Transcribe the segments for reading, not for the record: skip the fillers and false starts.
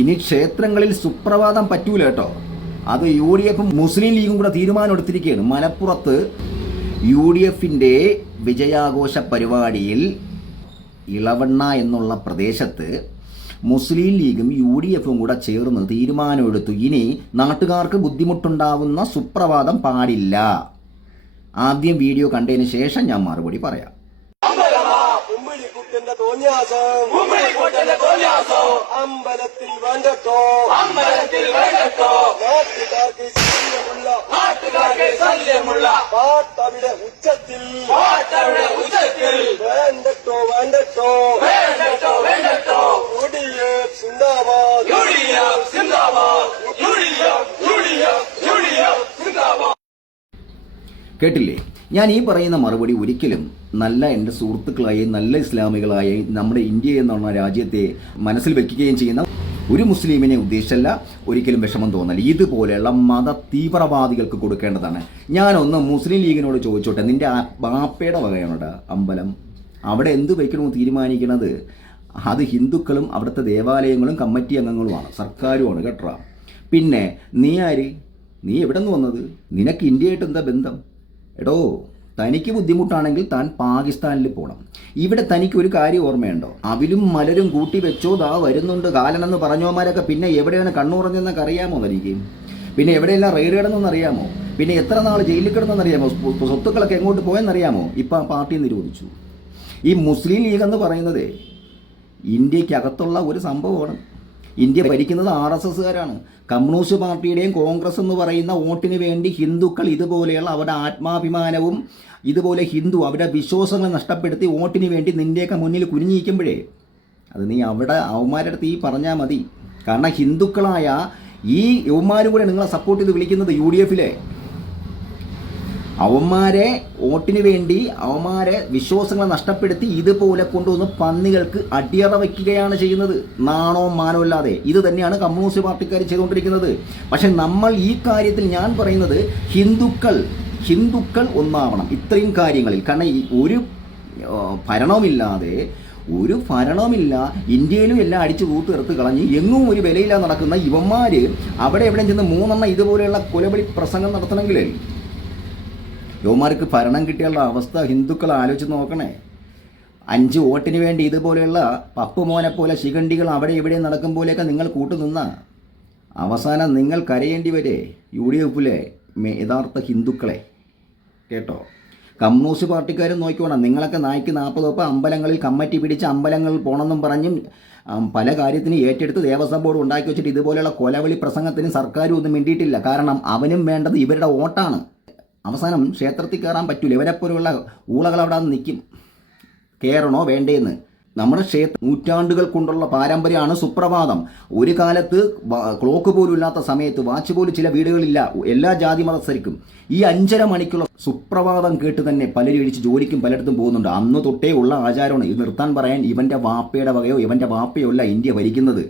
ഇനി ക്ഷേത്രങ്ങളിൽ സുപ്രഭാതം പറ്റൂല കേട്ടോ. അത് UDF മുസ്ലിം ലീഗും കൂടെ തീരുമാനം എടുത്തിരിക്കുകയാണ്. മലപ്പുറത്ത് UDFിൻ്റെ വിജയാഘോഷ പരിപാടിയിൽ ഇളവണ്ണ എന്നുള്ള പ്രദേശത്ത് മുസ്ലിം ലീഗും UDFും കൂടെ ചേർന്ന് തീരുമാനമെടുത്തു. ഇനി നാട്ടുകാർക്ക് ബുദ്ധിമുട്ടുണ്ടാവുന്ന സുപ്രഭാതം പാടില്ല. ആദ്യം വീഡിയോ കണ്ടതിന് ശേഷം ഞാൻ മറുപടി പറയാം. അമ്പലത്തിൽ വേണ്ടട്ടോ നാട്ടുകാർക്ക് ശല്യമുള്ള പാട്ടവിടെ ഉച്ചത്തിൽ വേണ്ടട്ടോ UDF സിന്ദാബാദ് കേട്ടില്ലേ? ഞാൻ ഈ പറയുന്ന മറുപടി ഒരിക്കലും നല്ല എൻ്റെ സുഹൃത്തുക്കളായി നല്ല ഇസ്ലാമികളായി നമ്മുടെ ഇന്ത്യ എന്നുള്ള രാജ്യത്തെ മനസ്സിൽ വെക്കുകയും ചെയ്യുന്ന ഒരു മുസ്ലിമിനെ ഉദ്ദേശിച്ചല്ല, ഒരിക്കലും വിഷമം തോന്നല്ല. ഇതുപോലെയുള്ള മത തീവ്രവാദികൾക്ക് കൊടുക്കേണ്ടതാണ്. ഞാനൊന്ന് മുസ്ലിം ലീഗിനോട് ചോദിച്ചോട്ടെ, നിൻ്റെ ബാപ്പയുടെ വകയാണോടാ അമ്പലം? അവിടെ എന്ത് വയ്ക്കണമെന്ന് തീരുമാനിക്കുന്നത് അത് ഹിന്ദുക്കളും അവിടുത്തെ ദേവാലയങ്ങളും കമ്മിറ്റി അംഗങ്ങളുമാണ്, സർക്കാരുമാണ് കേട്ടോ. പിന്നെ നീ ആര്? നീ എവിടെ നിന്ന് വന്നത്? നിനക്ക് ഇന്ത്യയായിട്ട് എന്താ ബന്ധം? എടോ, തനിക്ക് ബുദ്ധിമുട്ടാണെങ്കിൽ താൻ പാകിസ്ഥാനിൽ പോകണം. ഇവിടെ തനിക്ക് ഒരു കാര്യം ഓർമ്മയുണ്ടോ? അവിലും മലരും കൂട്ടി വെച്ചോ, ദാ വരുന്നുണ്ട് കാലനെന്ന് പറഞ്ഞവന്മാരൊക്കെ പിന്നെ എവിടെയാണ് കണ്ണുറഞ്ഞെന്നൊക്കെ അറിയാമോ തനിക്ക്? പിന്നെ എവിടെയെല്ലാം റെയ്ഡ് കിടന്നെന്ന് അറിയാമോ? പിന്നെ എത്ര നാൾ ജയിലിൽ കിടന്നെന്നറിയാമോ? സ്വത്തുക്കളൊക്കെ എങ്ങോട്ട് പോയെന്നറിയാമോ? ഇപ്പം ആ പാർട്ടി നിരോധിച്ചു. ഈ മുസ്ലിം ലീഗ് എന്ന് പറയുന്നത് ഇന്ത്യക്കകത്തുള്ള ഒരു സംഭവമാണ്. ഇന്ത്യ ഭരിക്കുന്നത് RSSകാരാണ്. കമ്മ്യൂണിസ്റ്റ് പാർട്ടിയുടെയും കോൺഗ്രസ് എന്ന് പറയുന്ന വോട്ടിന് വേണ്ടി ഹിന്ദുക്കൾ ഇതുപോലെയുള്ള അവരുടെ ആത്മാഭിമാനവും ഇതുപോലെ അവരുടെ വിശ്വാസങ്ങൾ നഷ്ടപ്പെടുത്തി വോട്ടിന് വേണ്ടി നിൻ്റെയൊക്കെ മുന്നിൽ കുനിഞ്ഞിരിക്കുമ്പോഴേ അത് നീ അവിടെ അവന്മാരുടെ അടുത്ത് ഈ പറഞ്ഞാൽ മതി. കാരണം ഹിന്ദുക്കളായ ഈ യവന്മാരും കൂടെ നിങ്ങളെ സപ്പോർട്ട് ചെയ്ത് വിളിക്കുന്നത് UDFിലെ അവന്മാരെ വോട്ടിന് വേണ്ടി അവന്മാരെ വിശ്വാസങ്ങൾ നഷ്ടപ്പെടുത്തി ഇതുപോലെ കൊണ്ടുവന്ന് പന്നികൾക്ക് അടിയറ വയ്ക്കുകയാണ് ചെയ്യുന്നത്. നാണോ മാനോ ഇല്ലാതെ ഇത് തന്നെയാണ് കമ്മ്യൂണിസ്റ്റ് പാർട്ടിക്കാർ ചെയ്തുകൊണ്ടിരിക്കുന്നത്. പക്ഷെ നമ്മൾ ഈ കാര്യത്തിൽ ഞാൻ പറയുന്നത് ഹിന്ദുക്കൾ ഒന്നാവണം ഇത്രയും കാര്യങ്ങളിൽ. കാരണം ഒരു ഭരണവുമില്ല, ഇന്ത്യയിലും എല്ലാം അടിച്ചു കൂത്തെടുത്ത് കളഞ്ഞ് എങ്ങും ഒരു വിലയില്ലാതെ നടക്കുന്ന ഇവന്മാർ അവിടെ എവിടെയും ചെന്ന് 3 എണ്ണം ഇതുപോലെയുള്ള കൊലവിളി പ്രസംഗം നടത്തണമെങ്കിലേ യുവമാർക്ക് ഭരണം കിട്ടിയുള്ള അവസ്ഥ ഹിന്ദുക്കൾ ആലോചിച്ച് നോക്കണേ. 5 വോട്ടിന് വേണ്ടി ഇതുപോലെയുള്ള പപ്പുമോനെ പോലെ ശിഖണ്ഡികൾ അവിടെ ഇവിടെ നടക്കും പോലെയൊക്കെ നിങ്ങൾ കൂട്ടുനിന്ന അവസാനം നിങ്ങൾ കരയേണ്ടി വരെ UDFിലെ യഥാർത്ഥ ഹിന്ദുക്കളെ കേട്ടോ. കമ്മ്യൂണിസ്റ്റ് പാർട്ടിക്കാരും നോക്കിക്കോണം. നിങ്ങളൊക്കെ നായ്ക്ക് 40 അമ്പലങ്ങളിൽ കമ്മിറ്റി പിടിച്ച് അമ്പലങ്ങളിൽ പോകണമെന്നും പറഞ്ഞും പല കാര്യത്തിനും ഏറ്റെടുത്ത് ദേവസ്വം ബോർഡ് ഉണ്ടാക്കി വെച്ചിട്ട് ഇതുപോലെയുള്ള കൊലവിളി പ്രസംഗത്തിന് സർക്കാരും ഒന്നും വേണ്ടിയിട്ടില്ല. കാരണം അവനും വേണ്ടത് ഇവരുടെ വോട്ടാണ്. അവസാനം ക്ഷേത്രത്തിൽ കയറാൻ പറ്റൂല. ഇവരെപ്പോലുള്ള ഊളകൾ അവിടെ നിൽക്കും. കയറണോ വേണ്ടേന്ന്. നമ്മുടെ നൂറ്റാണ്ടുകൾ കൊണ്ടുള്ള പാരമ്പര്യമാണ് സുപ്രഭാതം. ഒരു കാലത്ത് ക്ലോക്ക് പോലും ഇല്ലാത്ത സമയത്ത് വാച്ച് പോലും ചില വീടുകളില്ല, എല്ലാ ജാതി മതസ്ഥർക്കും ഈ 5:30 മണിക്കുള്ള സുപ്രഭാതം കേട്ട് തന്നെ പലരും ഇടിച്ച് ജോലിക്കും പലയിടത്തും പോകുന്നുണ്ട്. അന്ന് തൊട്ടേ ഉള്ള ആചാരമാണ്. ഇത് നിർത്താൻ പറയാൻ ഇവൻ്റെ വാപ്പയുടെ വകയോ ഇവൻ്റെ വാപ്പയോ അല്ല ഇന്ത്യ ഭരിക്കുന്നത്.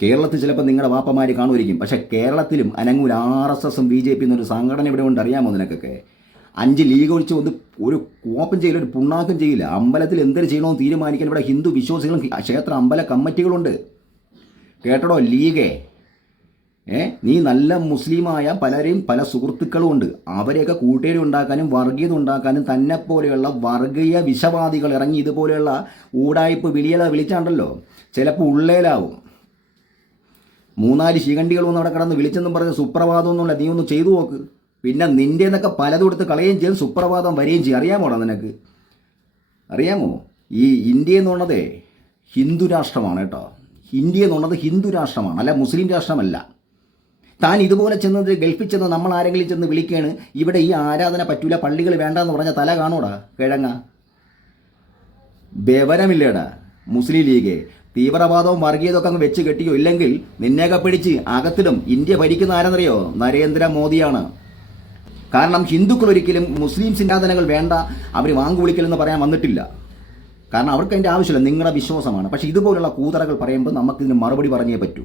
കേരളത്തിൽ ചിലപ്പോൾ നിങ്ങളുടെ വാപ്പമാർ കാണുമായിരിക്കും, പക്ഷേ കേരളത്തിലും അനങ്ങൂർ RSSും BJP എന്നൊരു സംഘടന ഇവിടെ കൊണ്ട് അറിയാമോ നിനക്കൊക്കെ? 5 ലീഗ് ഒഴിച്ച് വന്ന് ഒരു കോപ്പും ചെയ്യില്ല, ഒരു പുണ്ണാക്കും ചെയ്യില്ല. അമ്പലത്തിൽ എന്തൊരു ചെയ്യണമെന്ന് തീരുമാനിക്കാൻ ഇവിടെ ഹിന്ദു വിശ്വാസികളും ക്ഷേത്ര അമ്പല കമ്മിറ്റികളുണ്ട് കേട്ടോ. ലീഗേ നീ നല്ല മുസ്ലിമായ പല സുഹൃത്തുക്കളും ഉണ്ട്. അവരെയൊക്കെ കൂട്ടുകാരി ഉണ്ടാക്കാനും വർഗീയത ഉണ്ടാക്കാനും തന്നെപ്പോലെയുള്ള വർഗീയ വിഷവാദികൾ ഇറങ്ങി ഇതുപോലെയുള്ള ഊടായ്പ് വിളിച്ചാണ്ടല്ലോ ചിലപ്പോൾ ഉള്ളേലാവും. 3-4 ശിഖണ്ഡികൾ ഒന്നും അവിടെ കിടന്ന് വിളിച്ചെന്നും പറഞ്ഞ് സുപ്രഭാതം എന്നുള്ള നീ ഒന്ന് ചെയ്തു നോക്ക്. പിന്നെ നിൻ്റെ എന്നൊക്കെ പലതും എടുത്ത് കളയുകയും ചെയ്യും, സുപ്രഭാതം വരികയും ചെയ്യും. അറിയാമോടാ നിനക്ക്? അറിയാമോ? ഈ ഇന്ത്യ എന്നുള്ളതേ ഹിന്ദു രാഷ്ട്രമാണ് കേട്ടോ. ഇന്ത്യ എന്നുള്ളത് ഹിന്ദു രാഷ്ട്രമാണ്, അല്ല മുസ്ലിം രാഷ്ട്രമല്ല. താൻ ഇതുപോലെ ചെന്നത് ഗൾഫിൽ ചെന്ന് നമ്മൾ ആരെങ്കിലും ചെന്ന് വിളിക്കുകയാണ് ഇവിടെ ഈ ആരാധന പറ്റൂല, പള്ളികൾ വേണ്ടെന്ന് പറഞ്ഞാൽ തല കാണൂടാ കിഴങ്ങ? വിവരമില്ലേടാ മുസ്ലിം ലീഗ്. തീവ്രവാദവും വർഗീയതൊക്കെ അങ്ങ് വെച്ച് കെട്ടിയോ, ഇല്ലെങ്കിൽ നിന്നെയൊക്കെ പിടിച്ച് അകത്തിടും. ഇന്ത്യ ഭരിക്കുന്ന ആരെന്നറിയോ? നരേന്ദ്രമോദിയാണ്. കാരണം ഹിന്ദുക്കൾ ഒരിക്കലും മുസ്ലിംസിൻ്റെ ആരാധനകൾ വേണ്ട, അവർ വാങ്ങുവിളിക്കലെന്ന് പറയാൻ വന്നിട്ടില്ല. കാരണം അവർക്ക് അതിൻ്റെ ആവശ്യമില്ല, നിങ്ങളുടെ വിശ്വാസമാണ്. പക്ഷേ ഇതുപോലുള്ള കൂതറകൾ പറയുമ്പോൾ നമുക്കിതിന് മറുപടി പറഞ്ഞേ പറ്റൂ.